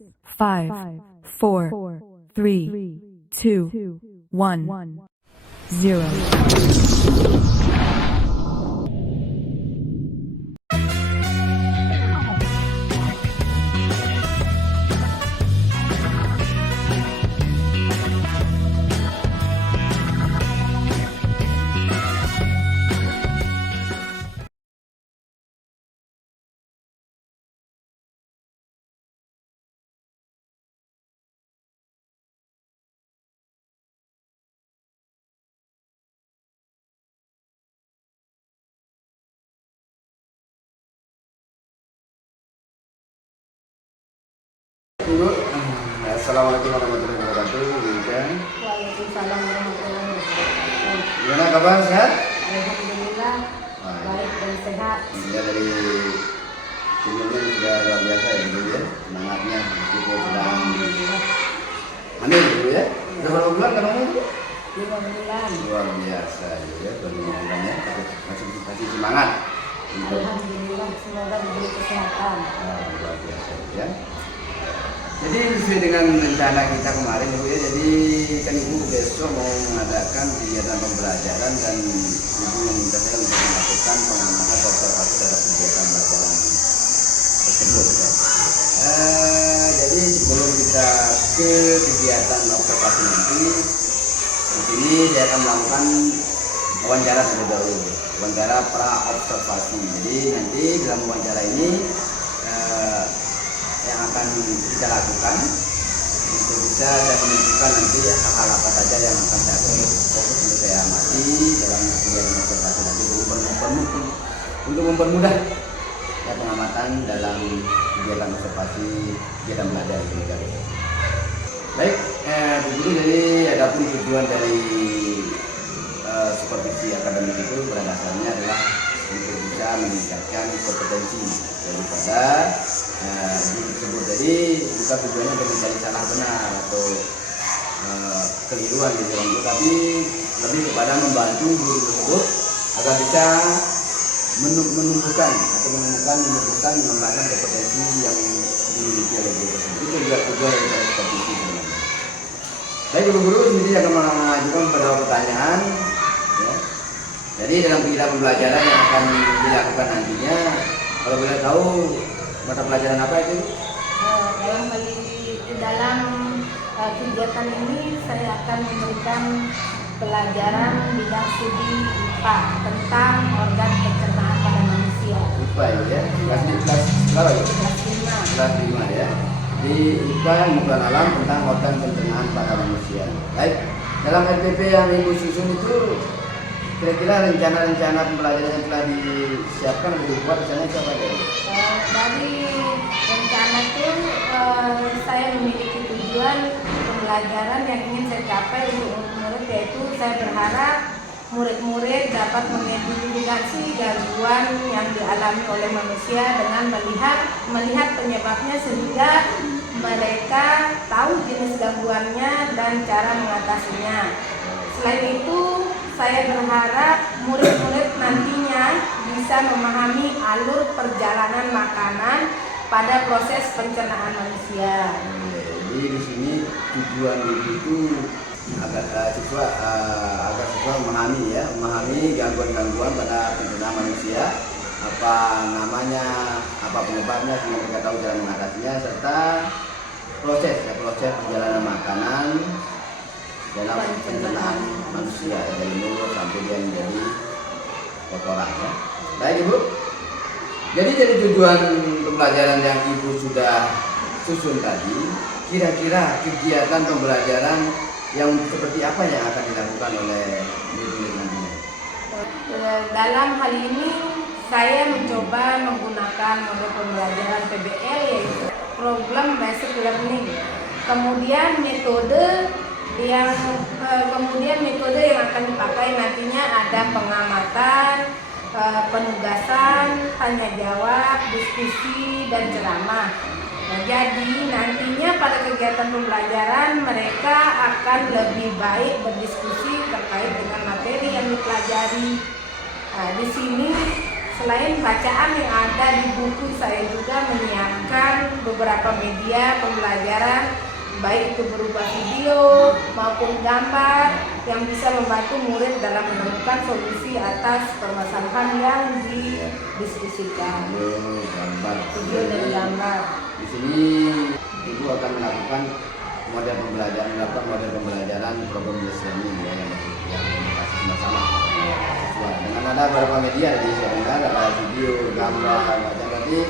5, 4, 3, 2, 1, 0. Ibu, assalamualaikum warahmatullahi wabarakatuh. Waalaikumsalam warahmatullahi wabarakatuh. Gimana kabar, sehat? Alhamdulillah baik dan sehat. Ya, dari sebelumnya sudah luar biasa ya Ibu ya, semangatnya meskipun sedang hamil Ibu ya. Sudah berapa bulan kan kamu? 5 bulan. Luar biasa Ibu ya, baru 5 bulan ya, masih semangat. Alhamdulillah, semoga diberi kesehatan. Luar biasa ya. Jadi sesuai dengan rencana kita kemarin Ibu ya, jadi kan Ibu besok mau mengadakan kegiatan pembelajaran dan Ibu meminta saya untuk melakukan pengamatan observasi terhadap kegiatan pembelajaran tersebut ya. Jadi sebelum kita ke kegiatan observasi nanti, di sini saya akan melakukan wawancara terlebih dahulu, wawancara pra observasi. Jadi nanti dalam wawancara ini yang akan kita lakukan untuk bisa saya menunjukkan nanti hal-hal apa saja yang akan saya fokus untuk saya amati dalam kegiatan observasi nanti untuk mempermudah ya, pengamatan dalam kegiatan observasi kegiatan belajar ini. Baik, begitu. Jadi adapun tujuan dari supervisi akademik itu pada dasarnya adalah untuk bisa meningkatkan kompetensi daripada disebut tadi, bukan tujuannya untuk mencari salah benar atau keliruan di dalam itu, tapi lebih kepada membantu guru tersebut agar bisa menumbuhkan atau menumbuhkan mengembangkan kompetensi yang dimiliki oleh guru tersebut. Itu juga tujuan dari supervisi sebenarnya. Baik guru-guru, ini akan mengajukan beberapa pertanyaan. Ya. Jadi dalam kegiatan pembelajaran yang akan dilakukan nantinya, kalau boleh tahu mata pelajaran apa itu? Dalam kegiatan ini saya akan memberikan pelajaran bidang studi IPA tentang organ pencernaan pada manusia. IPA ya, kelas berapa ya? Kelas 5 ya. Di IPA ilmuwan alam tentang organ pencernaan pada manusia. Baik, dalam RPP yang Ibu susun itu kira-kira rencana-rencana pembelajaran yang telah disiapkan atau dibuat misalnya siapa ya? Dari rencana itu saya memiliki tujuan pembelajaran yang ingin saya capai untuk murid, yaitu saya berharap murid-murid dapat mengidentifikasi gangguan yang dialami oleh manusia dengan melihat penyebabnya sehingga mereka tahu jenis gangguannya dan cara mengatasinya. Selain itu, saya berharap murid-murid nantinya bisa memahami alur perjalanan makanan pada proses pencernaan manusia. Jadi di sini tujuan itu agar siswa memahami gangguan-gangguan pada pencernaan manusia, apa namanya, apa penyebabnya, sehingga mereka tahu cara mengatasinya, serta proses perjalanan makanan dalam pencernaan manusia dari mulut sampai dia menjadi kotoran ya. Baik Ibu. Jadi dari tujuan pembelajaran yang Ibu sudah susun tadi, kira-kira kegiatan pembelajaran yang seperti apa yang akan dilakukan oleh murid-murid nantinya? Dalam hal ini saya mencoba menggunakan model pembelajaran PBL, yaitu Problem Based Learning. Kemudian metode yang akan dipakai nantinya ada pengamatan, penugasan, tanya jawab, diskusi, dan ceramah. Nah, jadi nantinya pada kegiatan pembelajaran mereka akan lebih baik berdiskusi terkait dengan materi yang dipelajari. Di sini selain bacaan yang ada di buku, saya juga menyiapkan beberapa media pembelajaran, baik itu berupa video maupun gambar yang bisa membantu murid dalam menemukan solusi atas permasalahan yang didiskusikan. Gambar. Video dan gambar. Di sini ibu akan melakukan model pembelajaran program learning ya, yang masih sama siswa. Dengan ada beberapa media di sini, ada video, gambar, macam tadi.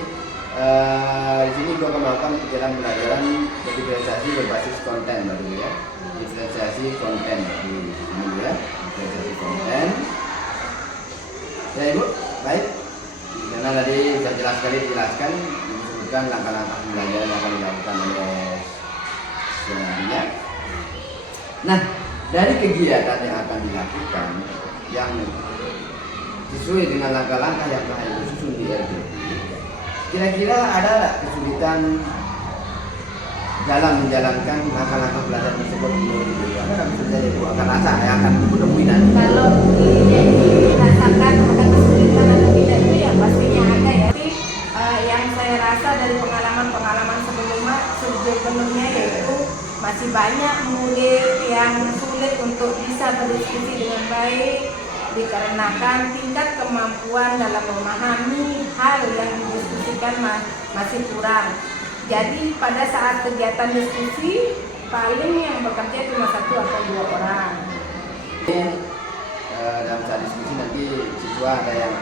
Di sini gua akan melakukan kegiatan pembelajaran diferensiasi berbasis konten, baru ya. Diferensiasi konten di sini ya, diferensiasi konten. Ya ibu, baik. Karena tadi sudah jelas sekali dijelaskan, disebutkan langkah-langkah pembelajaran yang akan dilakukan oleh selanjutnya. Nah, dari kegiatan yang akan dilakukan yang sesuai dengan langkah-langkah yang telah disusun di RDP, kira-kira ada nggak kesulitan dalam menjalankan langkah-langkah belajar tersebut menurut ibu? Ada nggak kesulitan ibu akan rasa yang akan ibu temui nanti? Kalau dirasakan ada kesulitan atau tidak itu ya pastinya ada ya. Tapi yang saya rasa dari pengalaman sebelumnya yaitu masih banyak murid yang sulit untuk bisa berdiskusi dengan baik dikarenakan tingkat kemampuan dalam memahami hal yang didiskusikan masih kurang. Jadi pada saat kegiatan diskusi paling yang bekerja cuma 1 atau 2 orang. Dalam saat diskusi nanti siswa ada yang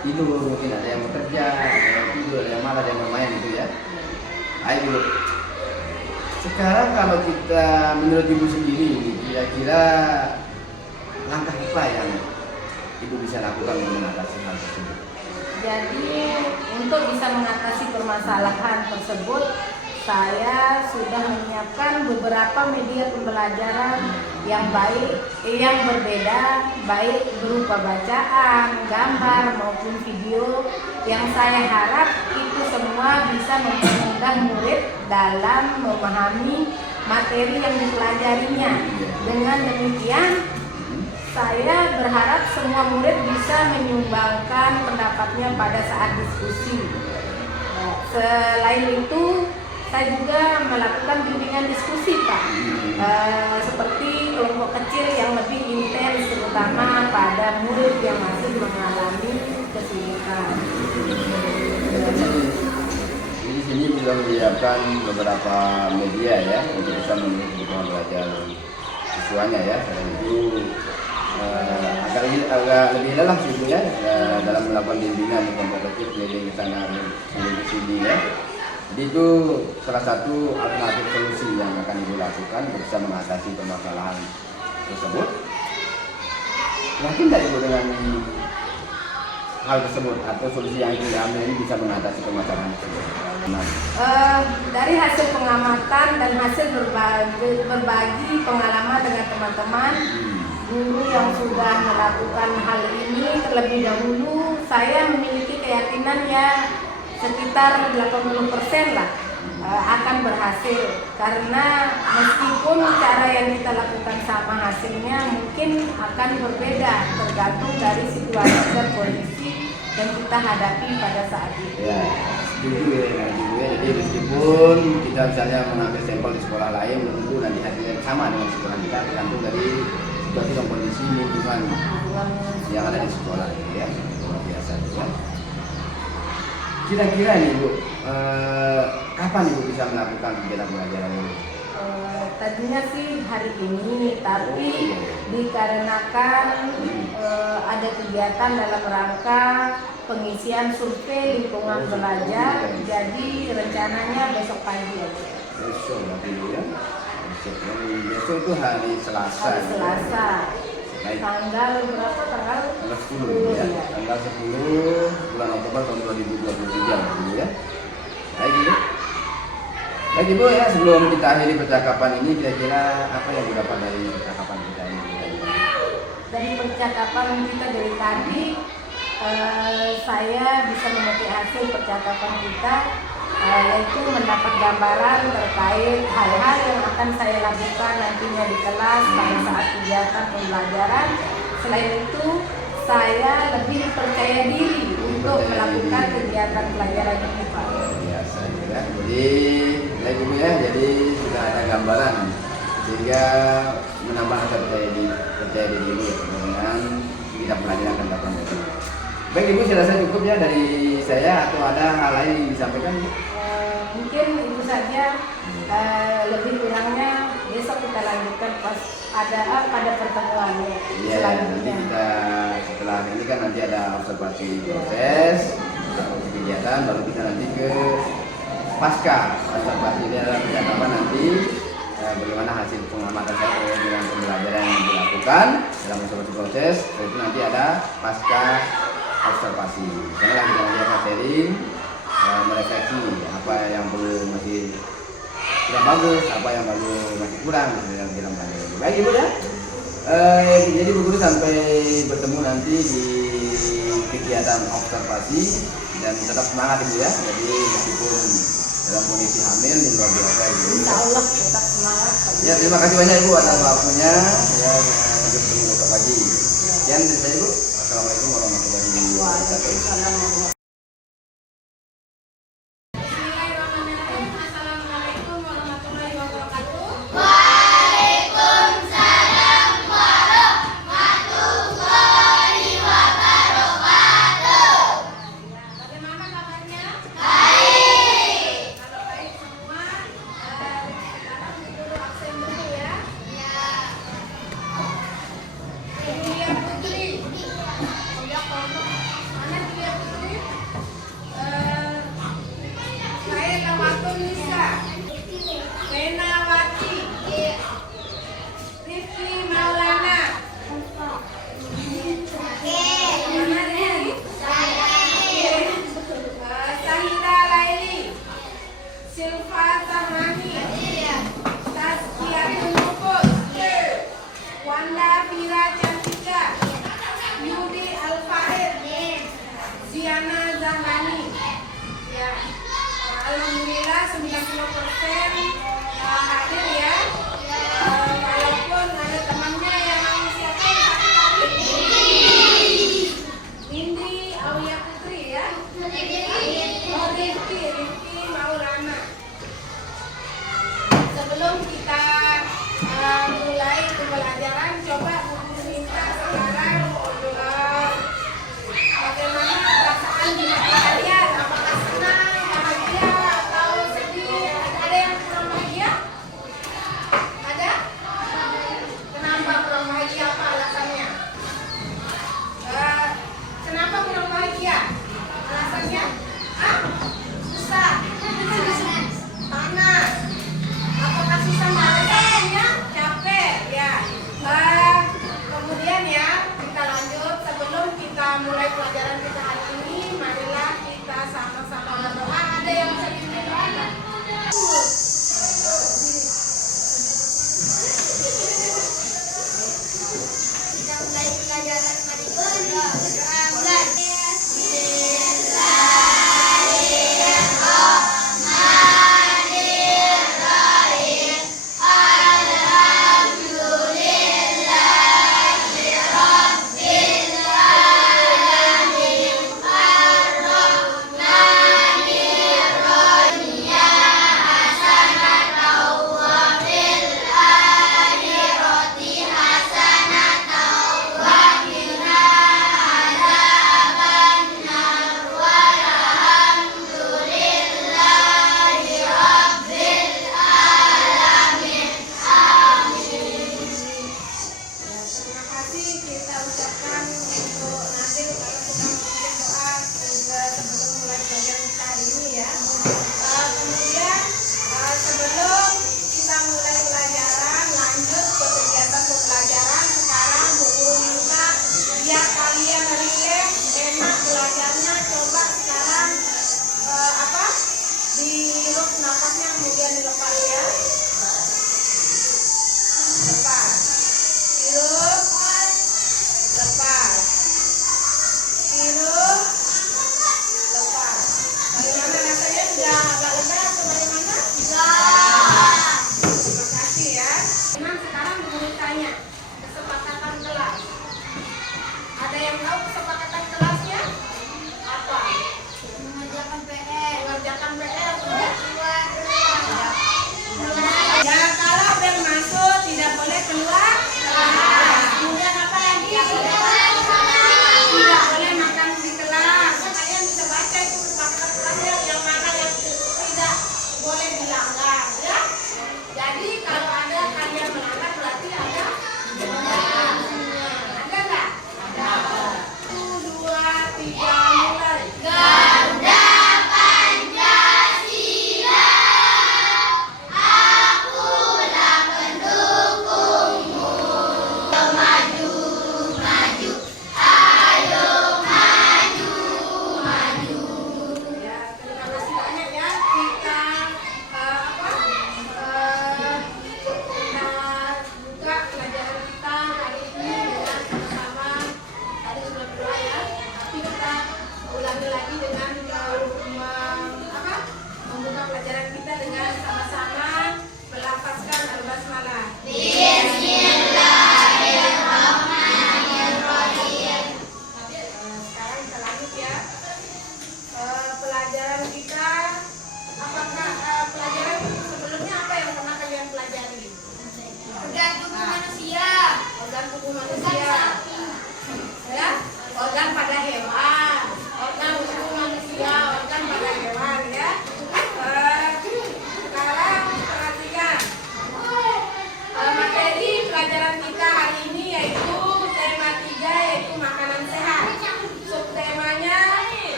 tidur, mungkin ada yang bekerja, ada yang tidur, ada yang malah, ada yang bermain gitu ya. Ayo dulu. Sekarang kalau kita menurut ibu sendiri, kira-kira langkah apa yang ibu bisa lakukan untuk mengatasi hal tersebut? Jadi untuk bisa mengatasi permasalahan tersebut, saya sudah menyiapkan beberapa media pembelajaran yang baik, yang berbeda, baik berupa bacaan, gambar maupun video, yang saya harap itu semua bisa mempermudah murid dalam memahami materi yang dipelajarinya. Dengan demikian, saya berharap semua murid bisa menyumbangkan pendapatnya pada saat diskusi. Selain itu, saya juga melakukan bimbingan diskusi, Pak. Seperti kelompok kecil yang lebih intens, terutama pada murid yang masih mengalami kesulitan. Jadi di sini juga menyiapkan beberapa media ya untuk bisa memenuhi kebutuhan belajar siswanya ya. Selain itu agak lebih lelah sih ya dalam melakukan bimbingan di kelompok kecil keliling ke sana keliling ke sini ya. Jadi itu salah satu alternatif solusi yang akan ibu lakukan untuk bisa mengatasi permasalahan tersebut. Yakin tidak ibu dengan hal tersebut atau solusi yang diambil ini bisa mengatasi permasalahan tersebut? Dari hasil pengamatan dan hasil berbagi pengalaman dengan teman-teman guru yang sudah melakukan hal ini terlebih dahulu, saya memiliki keyakinan ya sekitar 80% lah akan berhasil, karena meskipun cara yang kita lakukan sama, hasilnya mungkin akan berbeda tergantung dari situasi dan kondisi yang kita hadapi pada saat itu. Ya, setuju ya, jadi meskipun kita misalnya mengambil sampel di sekolah lain, tentu nanti hasilnya sama dengan sekolah kita, tergantung dari situasi dan kondisi lingkungan yang ada di sekolah ya, luar biasa ya. Kira-kira nih Bu, kapan Ibu bisa melakukan kegiatan pembelajaran ini? Tadinya sih hari ini, tapi dikarenakan ada kegiatan dalam rangka pengisian survei lingkungan belajar, jadi rencananya besok pagi aja. Besok berarti ya? Besok itu hari Selasa. Hari Selasa. Baik. Tanggal berapa? Tanggal 10 ya. Tanggal 10 bulan Oktober tahun 2023 gitu ya. Baik Ibu. Baik Ibu ya, sebelum kita akhiri percakapan ini, kira-kira apa yang didapat dari percakapan kita ini? Dari percakapan kita dari tadi, saya bisa memetik hasil percakapan kita, yaitu mendapat gambaran terkait hal-hal yang akan saya lakukan nantinya di kelas pada saat kegiatan pembelajaran. Selain itu, saya lebih percaya diri untuk melakukan kegiatan pelajaran ini, Pak. Biasa juga. Jadi lagi ya, jadi sudah ada gambaran sehingga menambah percaya diri ibu ya, dengan kita pelajaran akan dapat. Baik ibu, saya rasa cukup ya dari saya, atau ada hal lain yang disampaikan? Mungkin itu saja. Lebih kurangnya besok kita lanjutkan pada pertemuannya. Iya, nanti kita setelah ini kan nanti ada observasi proses kegiatan, baru kita nanti ke pasca observasi. Ini adalah percakapan nanti bagaimana hasil pengamatan saya dengan pembelajaran yang dilakukan dalam observasi proses. Itu nanti ada pasca observasi. Janganlah kita nanti akan sharing, merefleksi apa yang perlu masih kurang bagus, apa yang masih kurang dalam pelajaran. Baik ibu ya. Jadi Bu Guru sampai bertemu nanti di kegiatan observasi, dan tetap semangat ibu ya. Jadi meskipun dalam kondisi hamil ini luar biasa ibu. Insya Allah tetap semangat. Ya, terima kasih banyak ibu atas waktunya. Ya, sampai bertemu besok pagi. Sekian dari saya ibu. Assalamualaikum warahmatullahi wabarakatuh. Waalaikumsalam. Putri.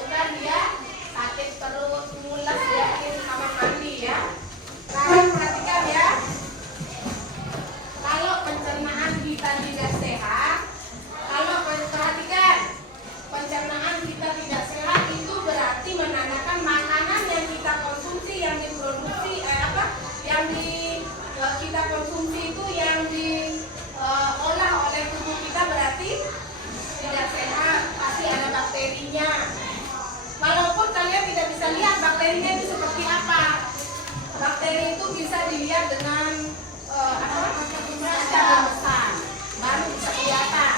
menyebabkan dia sakit perut, mules, yakin kamar mandi ya. Sekarang perhatikan ya. Kalau pencernaan kita tidak sehat, perhatikan, pencernaan kita tidak sehat itu berarti menandakan makanan yang kita konsumsi, yang diproduksi, kita konsumsi itu yang diolah oleh tubuh kita berarti tidak sehat, pasti ada bakterinya. Walaupun kalian tidak bisa lihat bakterinya itu seperti apa. Bakteri itu bisa dilihat dengan kaca besar, baru bisa kelihatan.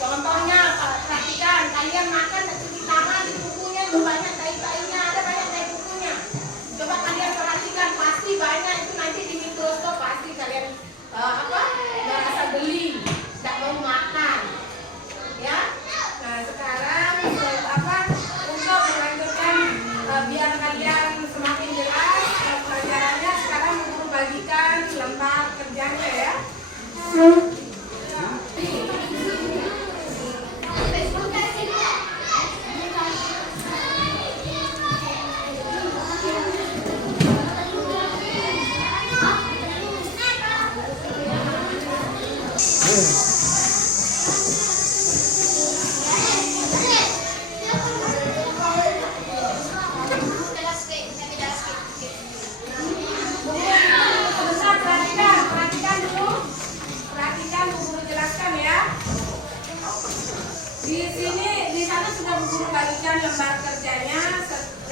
Contohnya, perhatikan, kalian makan dan cuci tangan di kukunya itu banyak tai-tainya, ada banyak tai kukunya. Coba kalian perhatikan, pasti banyak itu nanti di mikroskop pasti kalian nggak rasa geli, nggak mau makan, ya. Nah sekarang untuk melanjutkan biar kalian semakin jelas pelajarannya, sekarang guru bagikan lembar kerjanya ya. Lembar kerjanya.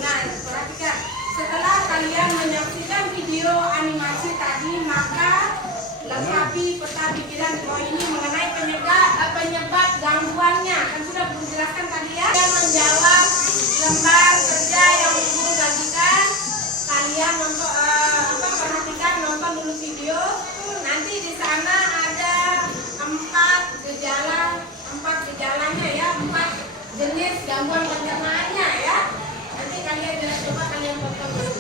Nah, perhatikan. Setelah kalian menyaksikan video animasi tadi, maka lengkapi peta pikiran ini mengenai penyebab gangguannya. Kan sudah Guru jelaskan tadi ya. Kalian menjawab lembar kerja yang Guru bagikan. Kalian perhatikan, nonton dulu video. Nanti di sana ada 4 gejalanya ya, 4 jenis gangguan pencernaannya ya. Nanti kalian coba kalian tonton dulu.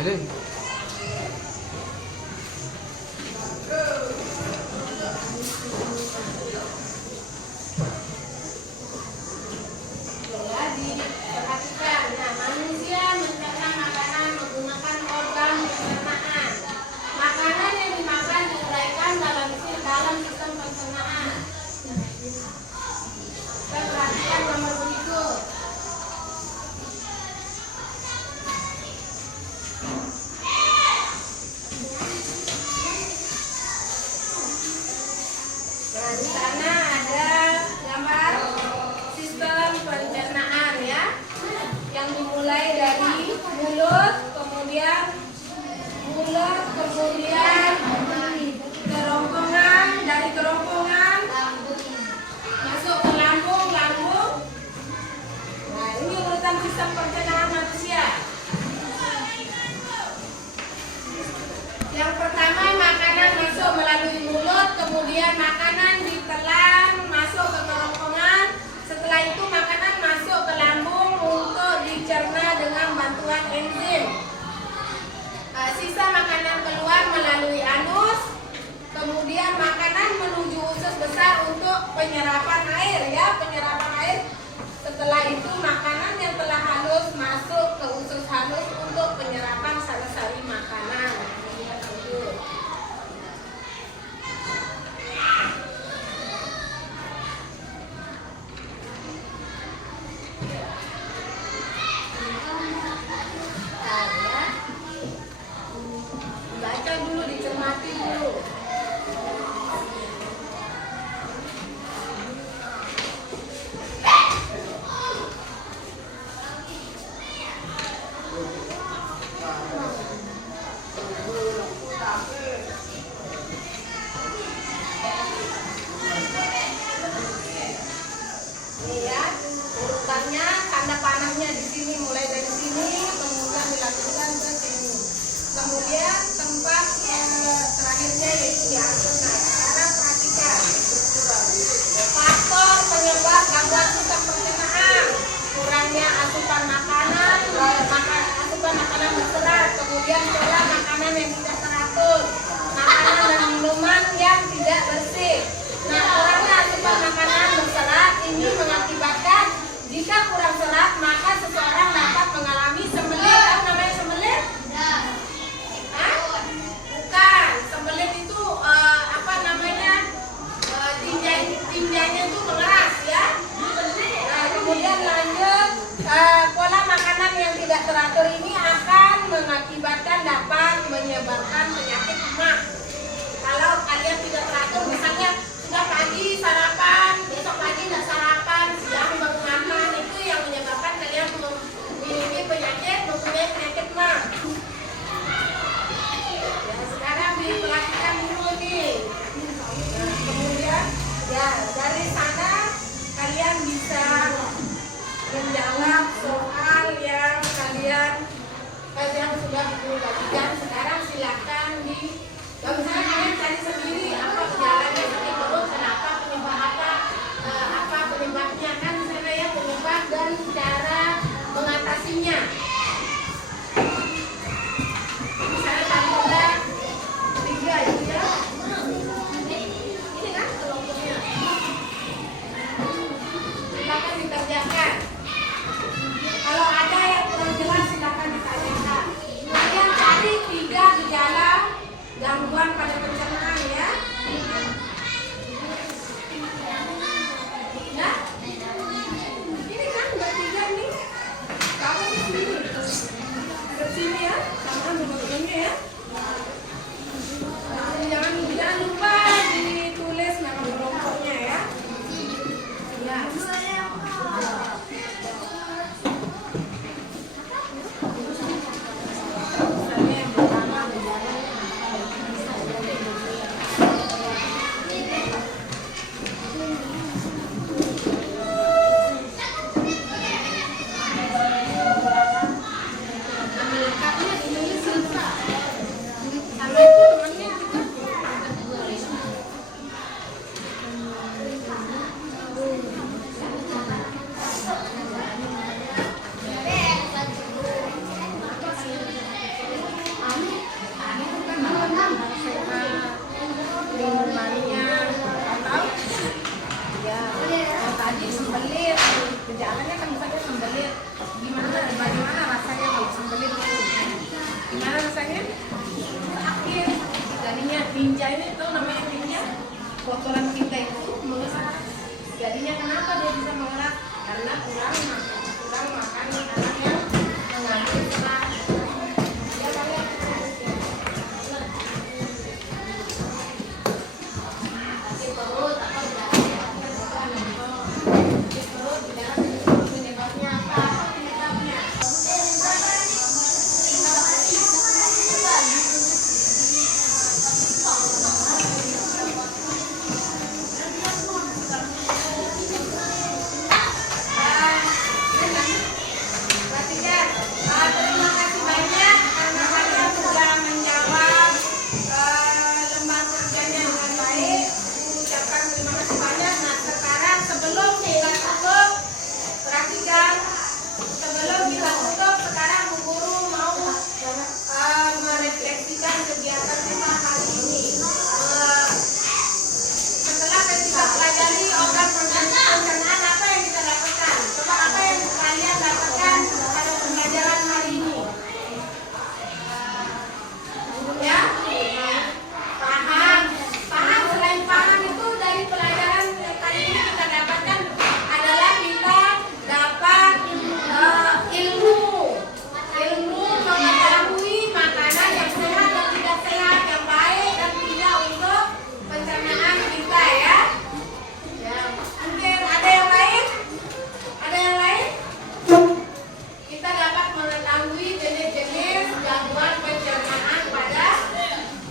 Jadi perhatikan. Nah, manusia mencerna makanan menggunakan organ pencernaan. Makanan yang dimakan diuraikan dalam sistem pencernaan. Kita perhatikan nomor berikut. Nah, di sana ada gambar sistem pencernaan ya, yang dimulai dari mulut, kemudian kerongkongan, dari kerongkongan masuk ke lambung. Nah, ini urutan sistem pencernaan manusia. Yang pertama, makanan masuk melalui mulut, kemudian makanan ditelan masuk ke kerongkongan. Setelah itu makanan masuk ke lambung untuk dicerna dengan bantuan enzim. Sisa makanan keluar melalui anus, kemudian makanan menuju usus besar untuk penyerapan air ya, penyerapan air. Setelah itu makanan yang telah halus masuk ke usus halus untuk penyerapan sari-sari makanan. Baca dulu, dicermati dulu. Ini ya, urutannya tanda panahnya di sini, mulai dari sini, kemudian dilanjutkan ke sini. Kemudian tempat terakhirnya yaitu di atas. Nah, sekarang perhatikan faktor penyebab gangguan sistem pencernaan: kurangnya asupan makanan berserat, kemudian pola makanan yang tidak teratur, makanan dan minuman yang tidak tinja ini tuh namanya tinja. Kotoran kita itu mengeras. Jadinya kenapa dia bisa mengeras? Karena kurang makan makanan yang mengandung serat. Ya, Bang, ya. Sakit perut atau penyebabnya apa? Terima kasih banyak karena kalian sudah menjawab lembar kerjanya dengan baik. Ucapkan terima kasih banyak. Nah, sekarang sebelum kita tutup, perhatikan. Sebelum kita tutup, sekarang Bu Guru mau merefleksikan kegiatan kita hari ini. Setelah kita pelajari organ pencernaan, apa yang kita dapatkan? Coba apa yang kalian dapatkan pada pembelajaran hari ini? Ya, paham. Selain paham itu dari pelajaran kali ini kita dapatkan adalah kita dapat ilmu mengetahui makanan yang sehat dan tidak sehat, yang baik dan tidak untuk pencernaan kita ya. Ya, mungkin ada yang lain? Ada yang lain? Kita dapat mengetahui jenis-jenis gangguan pencernaan pada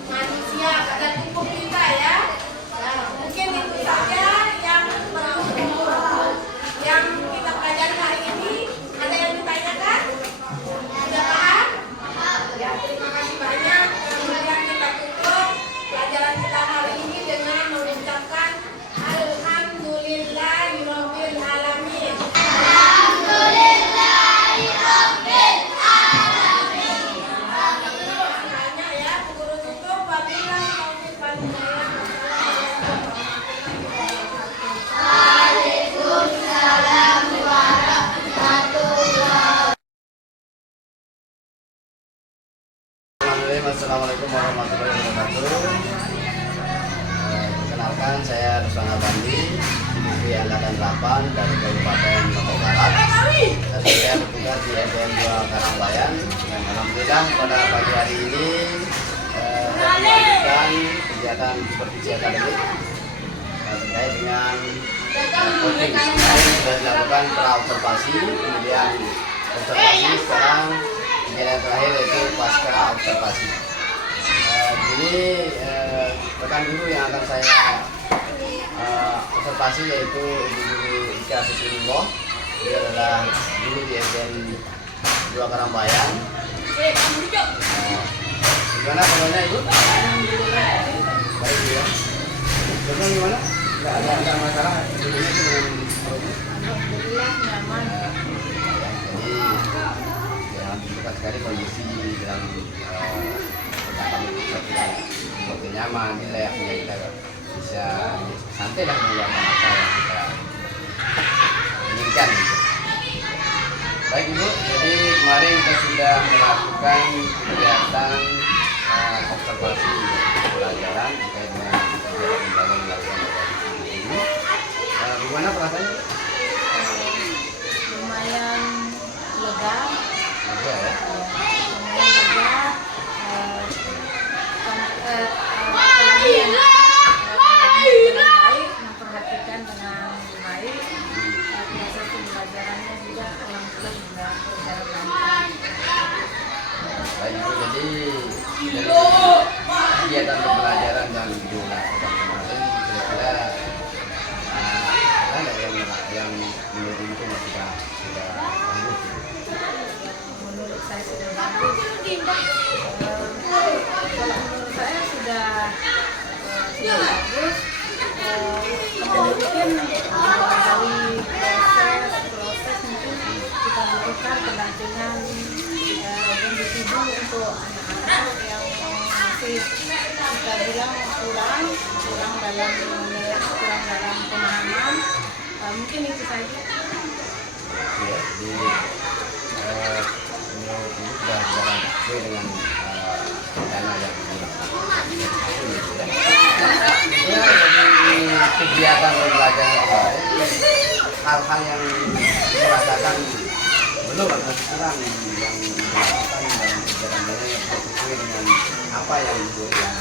manusia, pada tubuh kita ya. Nah, mungkin itu saja yang kita pelajari hari ini. Ada yang ditanyakan? Sudah paham? Ya, terima kasih banyak. Kemudian kita tutup pelajaran kita hari ini dengan mengucapkan Alhamdulillahirabbil alamin. Banyak ya, Bu Guru tutup. Wabillahi taufiq wal hidayah. Assalamualaikum warahmatullahi wabarakatuh. Perkenalkan, saya Ruslan Abandi, divisi Angkatan 8 dari Kabupaten Lombok Barat. Saya bertugas di SDN 2 Karangbayan. Dan alhamdulillah pada pagi hari ini melakukan kegiatan supervisi akademik terkait dengan coaching. Kemarin sudah dilakukan pra-observasi, kemudian observasi, sekarang kegiatan terakhir yaitu pasca observasi. Jadi rekan guru yang akan saya observasi yaitu Ibu Guru Ika Susinullah. Dia adalah guru di SDN 2 Karangbayan. Gimana kabarnya Ibu? Baik ya. Terus gimana? Nggak ada masalah. Dulunya itu dengan Alhamdulillah nyaman. Jadi ya dekat sekali kondisi dalam percakapan seperti nyaman, relax, ya kita bisa santai lah mengeluarkan apa yang kita inginkan. Gitu. Baik Ibu, jadi kemarin kita sudah melakukan kegiatan observasi pelajaran terkait dengan kegiatan pembelajaran dilakukan oleh Ibu. Gimana perasaannya? Lumayan lega. Lega ya? Lumayan lega. Apalagi yang baik, memperhatikan dengan baik. Proses pembelajarannya juga alhamdulillah juga berjalan lancar. Baik Ibu, jadi kegiatan pembelajaran yang dilakukan kemarin kira-kira ada yang menurut Ibu sudah bagus? Menurut saya sudah bagus. Kalau menurut saya sudah bagus. Mungkin mengetahui proses mungkin kita butuhkan pendampingan individu untuk anak-anak yang masih kita bilang kurang dalam pemahaman. Mungkin itu saja. Ya, jadi menurut Ibu sudah jalan sesuai dengan rencana yang dilakukan. hal-hal yang dirasakan belum atau kurang yang dilakukan dalam kegiatan belajar yang tidak sesuai dengan apa yang ibu yang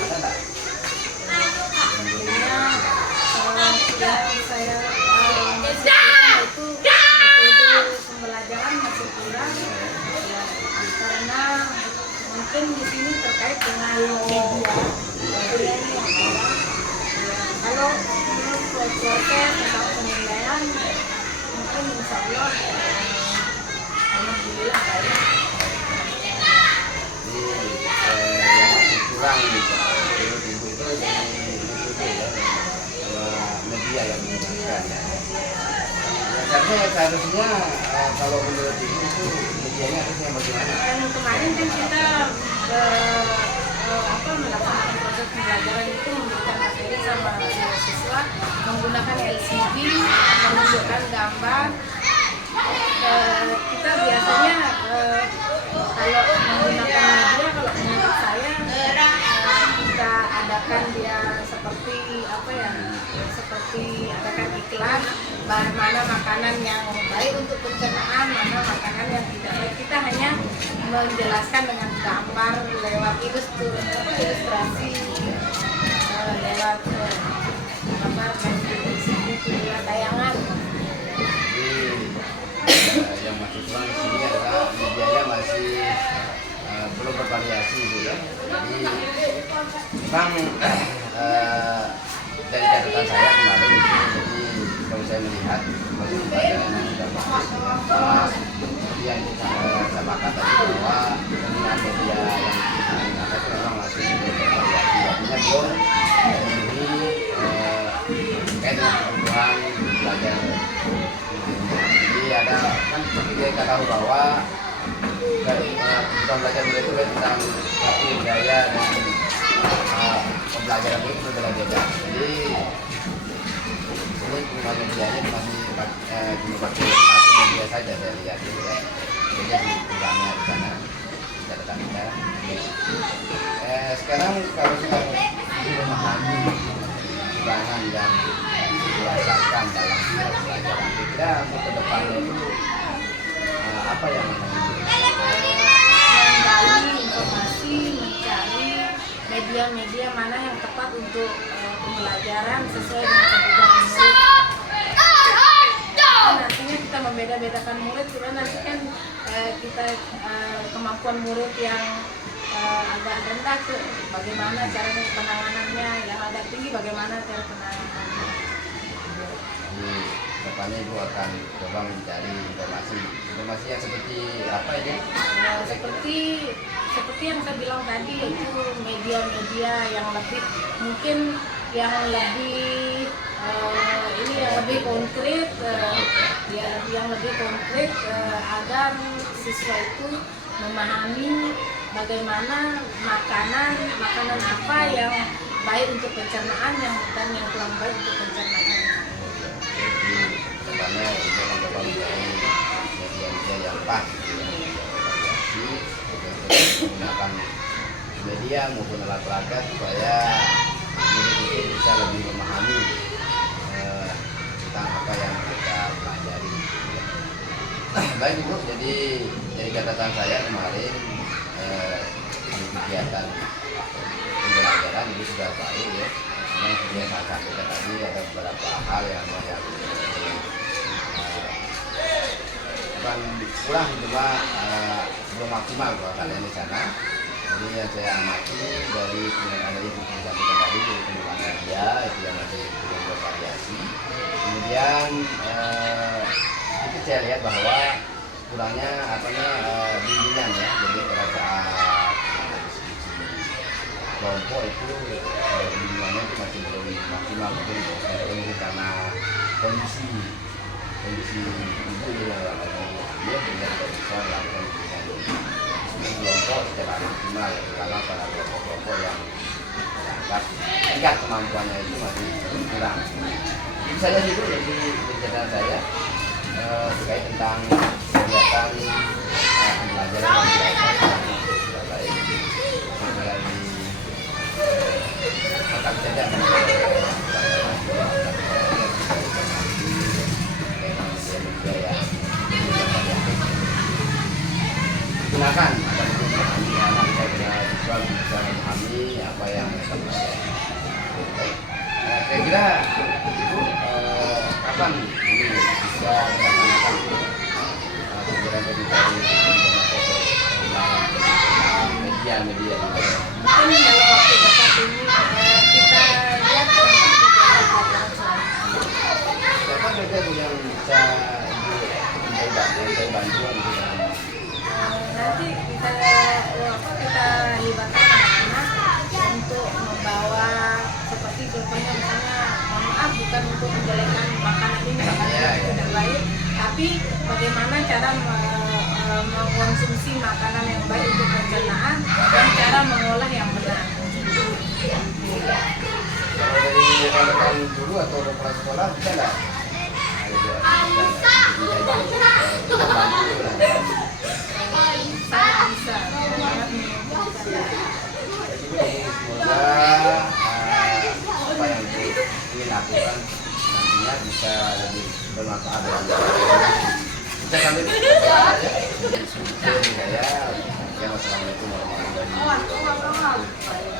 ada nggak? Sebenarnya yang saya masih kurang itu metode pembelajaran masih kurang ya, karena mungkin di sini terkait dengan media ini yang ada. Kalau menurut proses atau penilaian mungkin insya Allah alhamdulillah baik. Jadi yang masih kurang gitu. Menurut ibu itu dari metode ya, media yang digunakan. Karena seharusnya kalau menurut ibu itu medianya harusnya bagaimana? Dan kemarin kan kita melakukan proses pembelajaran itu memberikan materi sama siswa menggunakan LCD, menunjukkan gambar. Kita biasanya kalau menggunakan media, kalau menurut saya kita adakan dia seperti seperti adakan iklan mana makanan yang baik untuk pencernaan, mana makanan yang tidak baik. Kita hanya menjelaskan dengan gambar lewat ilustrasi lewat gambar dan video tayangan. Jadi yang masih kurang di sini adalah medianya masih belum bervariasi gitu ya. Jadi memang dari catatan saya kemarin itu, jadi kalau saya melihat masih pelajaran yang sudah bagus ya. Kemudian saya makan tadi bahwa penggunaan media yang digunakan itu memang masih bervariasi. Artinya belum memenuhi terkait dengan kebutuhan belajar. Jadi ada kan seperti kita tahu bahwa kebutuhan belajar itu tentang budaya dan pembelajaran itu berbeda-beda. Jadi ini penggunaan medianya masih cuma pakai satu media saja saya lihat gitu ya. Jadi kurangnya di sana catatan kita. Sekarang kalau kita memahami kekurangan yang dirasakan dalam pelajaran kita untuk kedepannya itu apa yang menggali informasi, mencari media-media mana yang tepat untuk pembelajaran sesuai dengan kebutuhan murid. Nantinya kita membeda-bedakan murid, karena nanti kan kita kemampuan murid yang agak rendah tuh bagaimana cara penanganannya, yang agak tinggi bagaimana cara penanganannya. Depannya ibu akan coba mencari informasi yang seperti apa ini? Seperti yang saya bilang tadi, yaitu media-media yang lebih mungkin yang lebih yang lebih konkret yang lebih konkret agar siswa itu memahami bagaimana makanan apa yang baik untuk pencernaan dan yang kurang baik untuk pencernaan. Jadi depannya ibu akan coba mencari media-media yang pas menggunakan media maupun alat peraga supaya murid itu bisa lebih memahami tentang apa yang kita pelajari. Baik ibu, jadi dari catatan saya kemarin di kegiatan pembelajaran itu sudah baik ya. Yang seperti yang saya sampaikan tadi ada beberapa hal yang bukan kurang, cuma belum maksimal buat kalian di sana. Jadi yang saya amati dari penilaian yang disampaikan tadi dari penggunaan media itu yang masih belum bervariasi. Kemudian itu saya lihat bahwa kurangnya bimbingan ya. Jadi pada saat diskusi kelompok itu bimbingannya itu masih belum maksimal, mungkin karena kondisi ibu yang lagi dia tidak bisa melakukan bimbingan kelompok secara maksimal, karena pada kelompok-kelompok yang dianggap tingkat kemampuannya itu masih kurang. Itu saja sih Bu dari penjelasan saya terkait tentang kegiatan pembelajaran yang dilakukan sudah baik. Mulai di saja siswa bisa memahami apa yang mereka pelajari. Baik. Nah, kira-kira Ibu kapan ini bisa dilaksanakan kegiatan tadi dari media-media? Mungkin dalam waktu dekat ini kita lihat pelajaran selanjutnya. Siapa saja yang bisa Ibu bantuan gitu kan? Nanti kita libatkan anak-anak untuk membawa seperti contohnya misalnya mohon maaf bukan untuk menjelekkan makanan ini makanan itu tidak baik, tapi bagaimana cara mengkonsumsi makanan yang baik untuk pencernaan dan cara mengolah yang benar. Kalau dari rekan-rekan guru atau kepala sekolah bisa nggak? Sangat bisa. Semoga apa yang ingin lakukan nantinya bisa lebih bermanfaat dalam kita sampai di ya. Assalamualaikum warahmatullahi wabarakatuh.